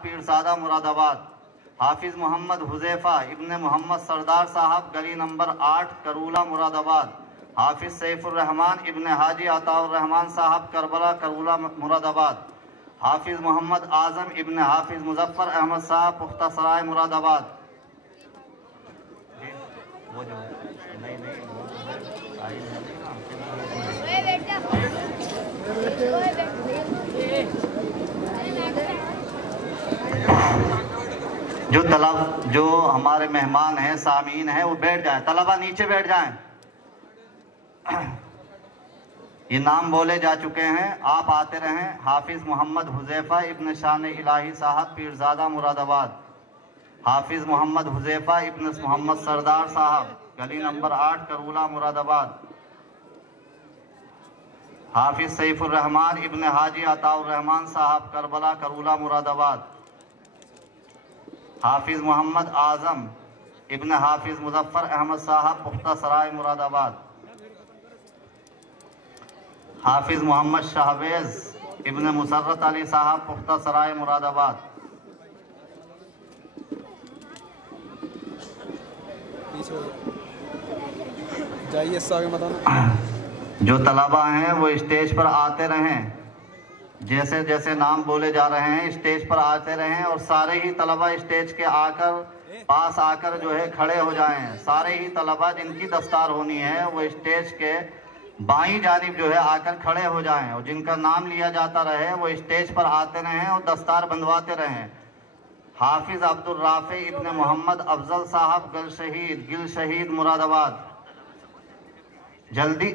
पीरसादा मुरादाबाद। हाफिज मोहम्मद हुजैफा इब्ने मोहम्मद सरदार साहब गली नंबर 8 करूला मुरादाबाद। हाफिज सैफुर रहमान इब्ने हाजी अताउर रहमान साहब करबला करूला मुरादाबाद। हाफिज मोहम्मद आजम इब्ने हाफिज मुजफ्फर अहमद साहब पुख्ता सराय मुरादाबाद। वो जो जो हमारे मेहमान हैं, सामीन हैं, वो बैठ जाएं। तलबा नीचे बैठ जाएं। ये नाम बोले जा चुके हैं, आप आते रहें। हाफिज मोहम्मद हुजैफा इब्न शान इलाही साहब पीरजादा मुरादाबाद। हाफिज मोहम्मद हुजैफा इब्न मोहम्मद सरदार साहब गली नंबर 8 करूला मुरादाबाद। हाफिज सैफुर रहमान इब्न हाजी अताउर रहमान साहब करबला करूला मुरादाबाद। हाफिज मोहम्मद आजम इब्न हाफिज मुजफ्फर अहमद साहब पुख्ता सराय मुरादाबाद। हाफिज मोहम्मद शाहवेज इब्न मुसर्रत अली साहब पुख्ता सराय मुरादाबाद। जाइए आगे बताना। जो तलबा हैं वो स्टेज पर आते रहें। जैसे जैसे नाम बोले जा रहे हैं स्टेज पर आते रहें और सारे ही तलबा स्टेज के पास आकर जो है खड़े हो जाएं। सारे ही तलबा जिनकी दस्तार होनी है वो स्टेज के बाईं जानिब जो है आकर खड़े हो जाएं और जिनका नाम लिया जाता रहे वो स्टेज पर आते रहें और दस्तार बंधवाते रहें। हाफिज अब्दुल राफी इब्ने मोहम्मद अफजल साहब गिल शहीद मुरादाबाद। जल्दी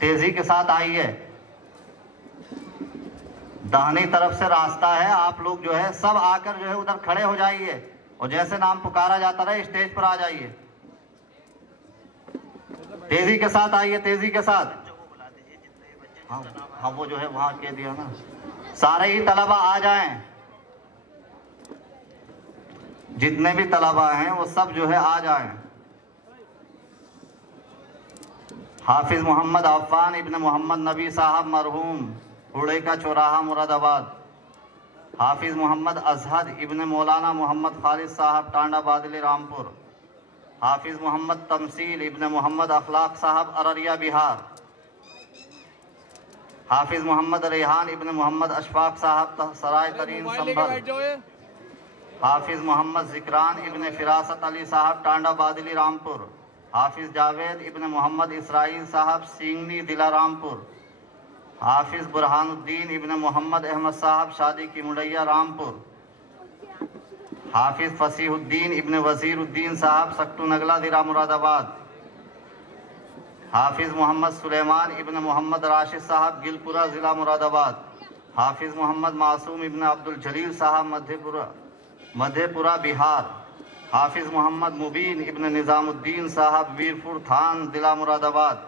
तेजी के साथ आइए। दाहिनी तरफ से रास्ता है, आप लोग जो है सब आकर जो है उधर खड़े हो जाइए और जैसे नाम पुकारा जाता रहे स्टेज पर आ जाइए। तेजी के साथ आइए, तेजी के साथ। हाँ वो जो है वहां कह दिया ना, सारे ही तलबा आ जाएं। जितने भी तलबा हैं वो सब जो है आ जाएं। हाफिज मोहम्मद अफ़ान इब्न मोहम्मद नबी साहब मरहूम उड़े का चौराहा मुरादाबाद। हाफिज मोहम्मद अजहद इब्न मौलाना मोहम्मद खालिद साहब टांडा बादली रामपुर। हाफिज मोहम्मद तमसील इब्न मोहम्मद अखलाक साहब अररिया बिहार। हाफिज मोहम्मद रेहान इब्न मोहम्मद अशफाक साहब सराय तरीन संभल। हाफिज मोहम्मद जिक्रान इब्न फिरासत अली साहब टांडा बादली रामपुर। हाफिज जावेद इब्न मोहम्मद इसराइल साहब सिंगनी दिला रामपुर। हाफिज बुरहानुद्दीन इब्न मोहम्मद अहमद साहब शादी की मुड़ैया रामपुर। हाफिज फसीहुद्दीन इब्न वजीरुद्दीन साहब सक्टू नगला दिला मुरादाबाद। हाफिज मोहम्मद सुलेमान इब्न मोहम्मद राशिद साहब गिलपुरा ज़िला मुरादाबाद। हाफिज मोहम्मद मासूम इब्न अब्दुल जलील साहब मधेपुरा बिहार। हाफिज मोहम्मद मुबीन इब्न निज़ामुद्दीन साहब वीरपुर थान जिला मुरादाबाद।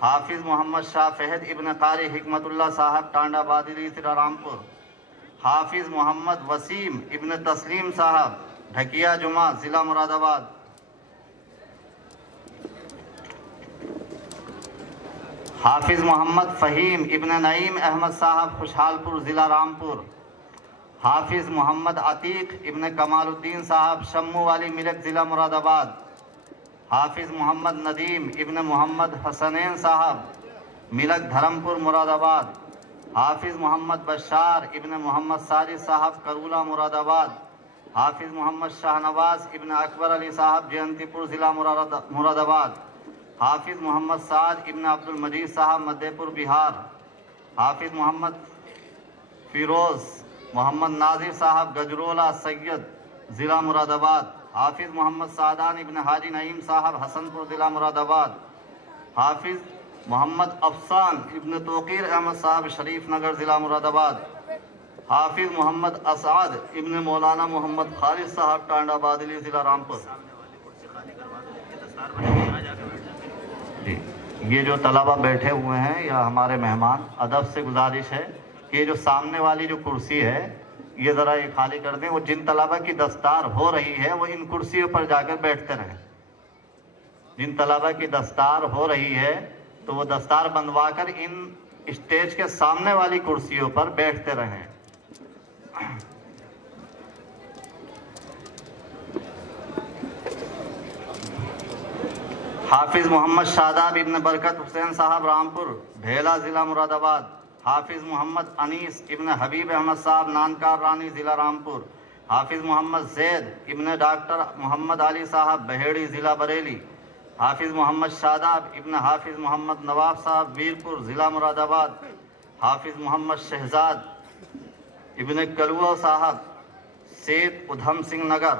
हाफिज मोहम्मद शाह फहद इब्न कारी हिकमतुल्लाह साहब टांडा बादली जिला रामपुर। हाफिज मोहम्मद वसीम इब्न तस्लीम साहब ढकिया जुमा जिला मुरादाबाद। हाफिज मोहम्मद फ़हीम इब्न नईम अहमद साहब खुशहालपुर ज़िला रामपुर। हाफिज मोहम्मद अतीक इब्न कमालुद्दीन साहब शम्मू वाली मिलक ज़िला मुरादाबाद। हाफिज मोहम्मद नदीम इब्न मोहम्मद हसनैन साहब मिलक धर्मपुर मुरादाबाद। हाफिज मोहम्मद बशार इब्न मोहम्मद साजिद साहब करूला मुरादाबाद। हाफिज मोहम्मद शाहनवाज इब्न अकबर अली साहब जयंतीपुर ज़िला मुरादाबाद। हाफिज मोहम्मद साद इब्न अब्दुल मजीद साहब मधेपुर बिहार। हाफिज मोहम्मद फिरोज़ मोहम्मद नाजिर साहब गजरोला सैयद ज़िला मुरादाबाद। हाफिज मोहम्मद सादान इब्न हाजी नईम साहब हसनपुर ज़िला मुरादाबाद। हाफिज मोहम्मद अफसान इब्न तोकीर अहमद साहब शरीफ नगर ज़िला मुरादाबाद। हाफिज मोहम्मद असाद इब्न मौलाना मोहम्मद खालिद साहब टांडा बादली ज़िला रामपुर। ये जो तलबा बैठे हुए हैं या हमारे मेहमान, अदब से गुजारिश है कि ये जो सामने वाली जो कुर्सी है ये ज़रा ये खाली कर दें। वो जिन तलबा की दस्तार हो रही है वो इन कुर्सियों पर जाकर बैठते रहें। जिन तलबा की दस्तार हो रही है तो वो दस्तार बंधवा कर इन स्टेज के सामने वाली कुर्सियों पर बैठते रहें। हाफिज मोहम्मद शादाब इब्न बरकत हुसैन साहब रामपुर भेला ज़िला मुरादाबाद। हाफिज मोहम्मद अनीस इब्न हबीब अहमद साहब नानकार रानी ज़िला रामपुर। हाफिज मोहम्मद जैद इब्न डॉक्टर मोहम्मद अली साहब बहेड़ी ज़िला बरेली। हाफिज मोहम्मद शादाब इब्न हाफिज मोहम्मद नवाब साहब वीरपुर ज़िला मुरादाबाद। हाफिज मोहम्मद शहजाद इब्न कलुआ साहब सेठ उधम सिंह नगर।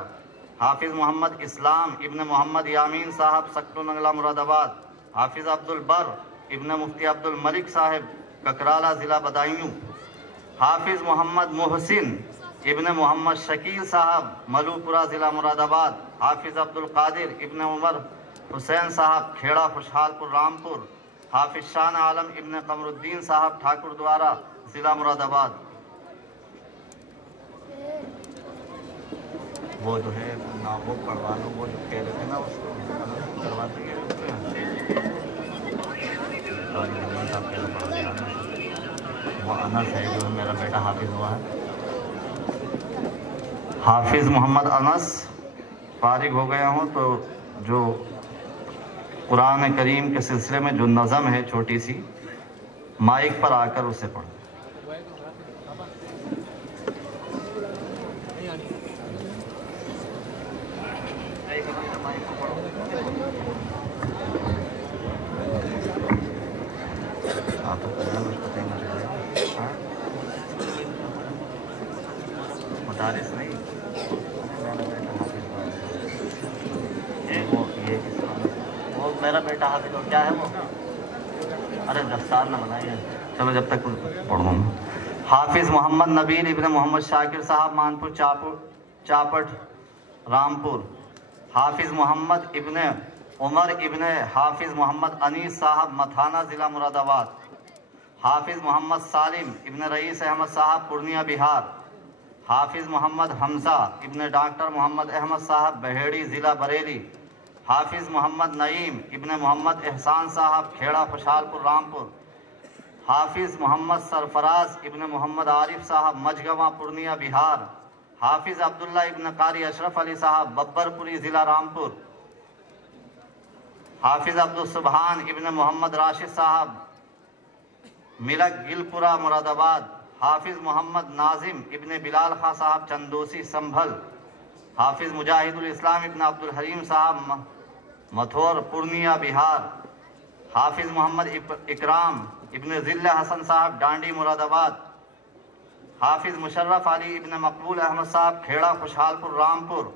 हाफिज मोहम्मद इस्लाम इब्न मोहम्मद यामीन साहब सक्टू नंगला मुरादाबाद। हाफिज अब्दुल बर इब्न मुफ्ती अब्दुल मलिक साहब ककराला ज़िला बदायूं। हाफिज मोहम्मद मोहसिन इब्न मोहम्मद शकील साहब मलूपुरा ज़िला मुरादाबाद। हाफिज अब्दुल कादिर इब्न उमर हुसैन साहब खेड़ा खुशहालपुर रामपुर। हाफिज शान आलम इब्न कमरुद्दीन साहब ठाकुर द्वारा ज़िला मुरादाबाद। वो जो है ना वो पढ़वा लो, वो जो कह रहे थे ना उसको करवा देंगे। वो अनस है जो मेरा बेटा हाफिज हुआ है। हाफिज मोहम्मद अनस फारिग हो गया हूँ, तो जो कुरान करीम के सिलसिले में जो नज़म है छोटी सी, माइक पर आकर उसे पढ़। मुदारिस नहीं, वो मेरा बेटा हाफिज हो। क्या है वो? अरे दस्तार ना बनाइए, चलो जब तक पढ़ूँ। हाफिज मोहम्मद नबील इब्न मोहम्मद शाकिर साहब मानपुर चापट रामपुर। हाफिज मोहम्मद इब्न उमर इब्न हाफिज मोहम्मद अनीस साहब मथाना ज़िला मुरादाबाद। हाफिज मोहम्मद सालिम इब्न रईस अहमद साहब पूर्णिया बिहार। हाफिज मोहम्मद हमजा इब्न डॉक्टर मोहम्मद अहमद साहब बहेड़ी ज़िला बरेली। हाफिज मोहम्मद नईम इब्न मोहम्मद एहसान साहब खेड़ा खुशहालपुर रामपुर। हाफिज मोहम्मद सरफराज इब्न मोहम्मद आरिफ साहब मजगवा पूर्णिया बिहार। हाफिज अब्दुल्ला इब्न कारी अशरफ अली साहब बब्बरपुरी ज़िला रामपुर। हाफिज अब्दुल सुबहान इब्न मोहम्मद राशिद साहब मिलक गिलपुरा मुरादाबाद। हाफिज मोहम्मद नाजिम इब्न बिलाल खां साहब चंदोसी संभल। हाफिज मुजाहिदुल इस्लाम इब्न अब्दुल हरीम साहब मथोर पूर्णिया बिहार। हाफिज मोहम्मद इकराम इब्न जिल्ला हसन साहब डांडी मुरादाबाद। हाफिज मुशर्रफ अली इब्न मकबूल अहमद साहब खेड़ा खुशहालपुर रामपुर।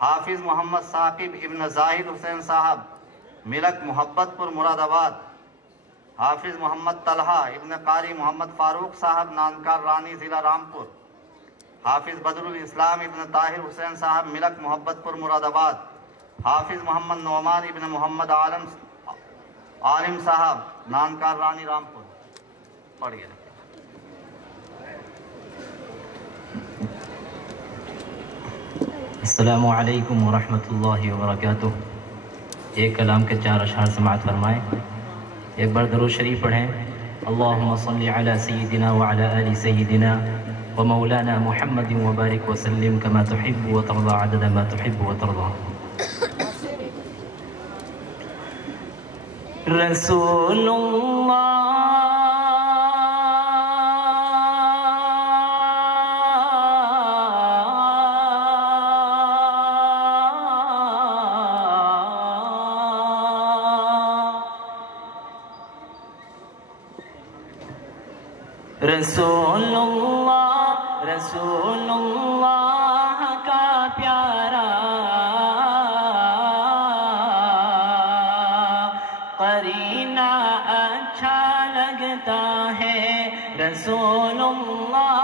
हाफिज मोहम्मद साकिब इब्न जाहिद हुसैन साहब मिलक मोहब्बतपुर मुरादाबाद। हाफिज मोहम्मद तलहा इब्न कारी मोहम्मद फारूक साहब नानकार रानी ज़िला रामपुर। हाफिज बदरुल इस्लाम इब्न ताहिर हुसैन साहब मिलक मोहब्बतपुर मुरादाबाद। हाफिज मोहम्मद नोमान इब्न मोहम्मद आलिम साहब नानकार रानी रामपुर। पढ़िए। अस्सलामु अलैकुम वरहमतुल्लाहि वबरकातुह। एक कलाम के 4 अशआर समाअत फरमाएँ। एक बार दरूद शरीफ पढ़ें। अल्लाहुम्मा सल्लि अला सय्यिदिना व अला आलि सय्यिदिना व मौलाना मुहम्मदिन व बारिक व सल्लिम कमा तुहिब्बु व तर्दा अदद मा तुहिब्बु व तर्दा। रसूलुल्लाह रसूलुल्लाह रसूलुल्लाह का प्यारा करीना अच्छा लगता है। रसूलुल्लाह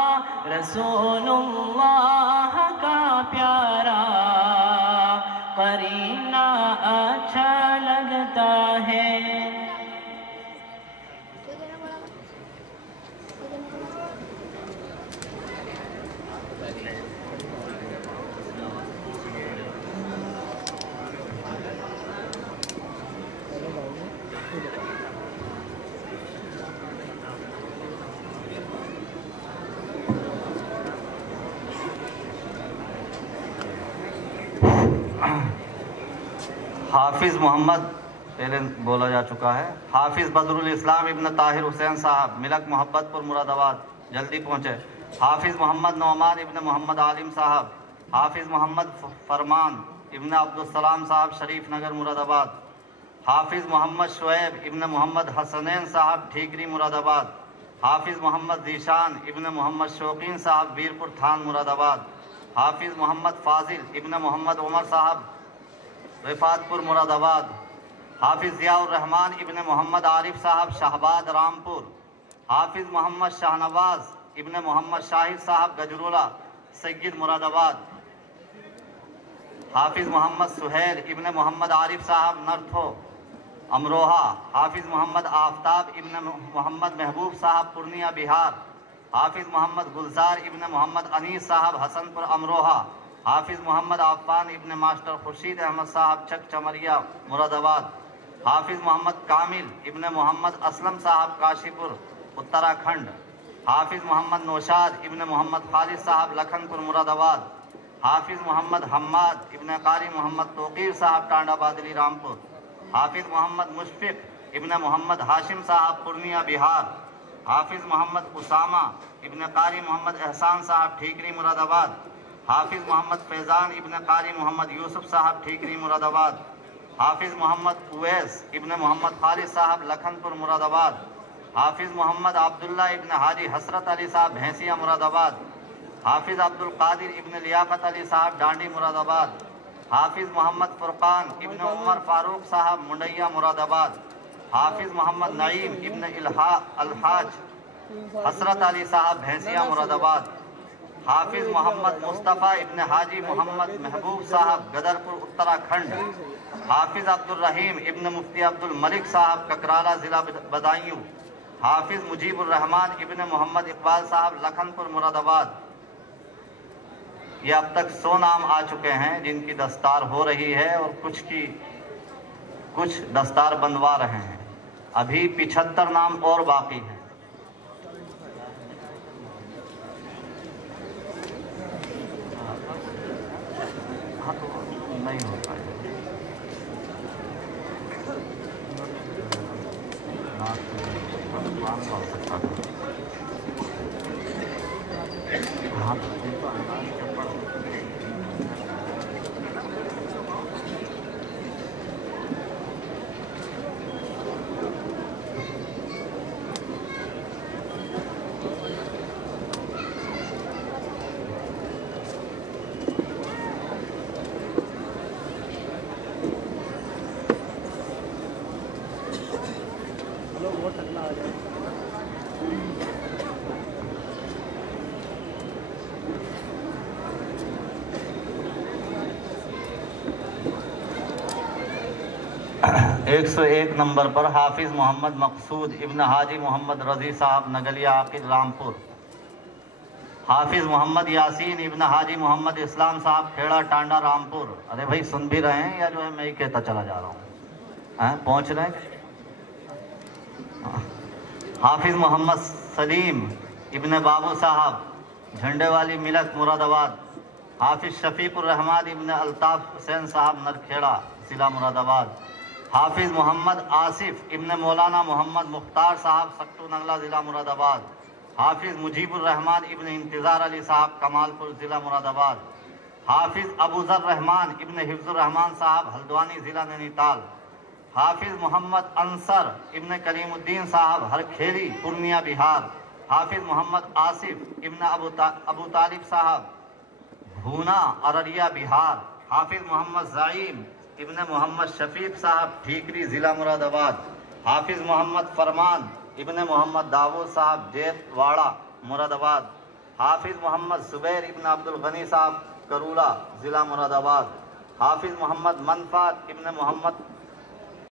रसूलुल्लाह का प्यारा करीना अच्छा लगता है। हाफिज़ मोहम्मद, पहले बोला जा चुका है। हाफिज़ बदरुल इस्लाम इब्न ताहिर हुसैन साहब, मिलक मोहब्बतपुर मुरादाबाद, जल्दी पहुँचे। हाफिज़ मोहम्मद नौमान इब्न मोहम्मद आलिम साहब। हाफिज़ मोहम्मद फरमान इब्न अब्दुलसलाम साहब, शरीफ नगर मुरादाबाद। हाफिज़ मोहम्मद शुएब इब्न मोहम्मद हसनैन साहब, ठीकरी मुरादाबाद। हाफिज़ मोहम्मद ज़ीशान इब्न मोहम्मद शौकीन साहब, बीरपुर थान मुरादाबाद। हाफिज़ मोहम्मद फ़ाजिल इब्न मोहम्मद उमर साहब, रिफातपुर मुरादाबाद। हाफिज़ ज़ियाउर रहमान इब्न मोहम्मद आरिफ साहब, शाहबाद रामपुर। हाफिज़ मोहम्मद शाहनवाज इब्न मोहम्मद शाहिद साहब, गजरोला, सैयद मुरादाबाद। हाफिज़ मोहम्मद सुहेल इब्न मोहम्मद आरिफ साहब, नर्थो, अमरोहा। हाफिज़ मोहम्मद आफ्ताब इब्न मोहम्मद महबूब साहब, पूर्णिया, बिहार। हाफिज़ मोहम्मद गुलजार इब्न मोहम्मद अनीस साहब, हसनपुर, अमरोहा। हाफिज़ मोहम्मद आफ़ान इब्न मास्टर खुर्शीद अहमद साहब, चक चमरिया, मुरादाबाद। हाफिज़ मोहम्मद कामिल इब्न मोहम्मद असलम साहब, काशीपुर, उत्तराखंड। हाफिज़ मोहम्मद नौशाद इब्न मोहम्मद खालिद साहब, लखनपुर, मुरादाबाद। हाफिज़ मोहम्मद हम्माद इब्न कारी मोहम्मद तोकीर साहब, टांडा बादली, रामपुर। हाफिज़ मोहम्मद मुशफ़िक़ इब्न मोहम्मद हाशिम साहब, पूर्णिया, बिहार। हाफिज़ मोहम्मद उसामा इब्न कारी मोहम्मद एहसान साहब, ठीकरी, मुरादाबाद। हाफिज़ मोहम्मद फैज़ान इब्न कारी मोहम्मद यूसुफ साहब, ठीकरी, मुरादाबाद। हाफिज़ मोहम्मद उवैस इब्न मोहम्मद खालिद साहब, लखनपुर, मुरादाबाद। हाफिज़ मोहम्मद अब्दुल्ला इब्न हाजी हसरत अली साहब, भैंसिया, मुरादाबाद। हाफिज़ अब्दुल कादिर इब्न लियाकत अली साहब, डांडी, मुरादाबाद। हाफिज़ मोहम्मद फ़ुरक़ान इब्न उमर फ़ारूक साहब, मुंडैया, मुरादाबाद। हाफिज़ मोहम्मद नईम इब्न अलहाज हसरत अली साहब, भैंसिया, मुरादाबाद। हाफिज़ मोहम्मद मुस्तफ़ा इब्न हाजी मोहम्मद महबूब साहब, गदरपुर, उत्तराखंड। हाफिज़ अब्दुल रहीम इब्न मुफ्ती अब्दुल मलिक साहब, ककराला, ज़िला बदायूं। हाफिज़ मुजीबुर रहमान इब्न मोहम्मद इकबाल साहब, लखनपुर, मुरादाबाद। ये अब तक 100 नाम आ चुके हैं जिनकी दस्तार हो रही है और कुछ दस्तार बनवा रहे हैं। अभी 75 नाम और बाकी हैं। हाँ तो नहीं हो पाएगा। हो सकता था। हाँ तो उनको अंदाज क्या पड़ वो टकला आ जाए। 101 नंबर पर हाफिज़ मोहम्मद मकसूद इब्न हाजी मोहम्मद रज़ी साहब, नगलिया, आकिल, रामपुर। हाफिज़ मोहम्मद यासीन इब्न हाजी मोहम्मद इस्लाम साहब, खेड़ा, टांडा, रामपुर। अरे भाई सुन भी रहे हैं या जो है मैं ही कहता चला जा रहा हूँ? पहुँच रहे हैं? हाफिज़ मोहम्मद सलीम इब्न बाबू साहब, झंडे वाली, मिलक, मुरादाबाद। हाफिज़ शफीकुर रहमान इब्न अल्ताफ़ हुसैन साहब, नरखेड़ा, ज़िला मुरादाबाद। हाफिज़ मोहम्मद आसिफ इब्न मौलाना मोहम्मद मुख्तार साहब, सक्टू नगला, ज़िला मुरादाबाद। हाफिज़ मुजीबुर रहमान इब्न इंतज़ार अली साहब, कमालपुर, ज़िला मुरादाबाद। हाफिज़ अबूज़र रहमान इब्न हिफ्ज़ुर रहमान साहब, हल्द्वानी, ज़िला नैनीताल। हाफिज़ मोहम्मद अंसर इब्न करीमुद्दीन साहब, हरखेड़ी, पूर्णिया, बिहार। हाफिज़ मोहम्मद आसिफ इब्न अबू तालिब साहब, भूना, अररिया, बिहार। हाफिज़ मोहम्मद ज़ाइम इब्न मोहम्मद शफीक साहब, ठीकरी, ज़िला मुरादाबाद। हाफिज़ मोहम्मद फरमान इब्न मोहम्मद दाऊद साहब, जेतवाड़ा, मुरादाबाद। हाफिज़ मोहम्मद ज़ुबैर इब्न अब्दुल गनी साहब, करूला, ज़िला मुरादाबाद। हाफिज़ मोहम्मद मनफ़ात इब्न मोहम्मद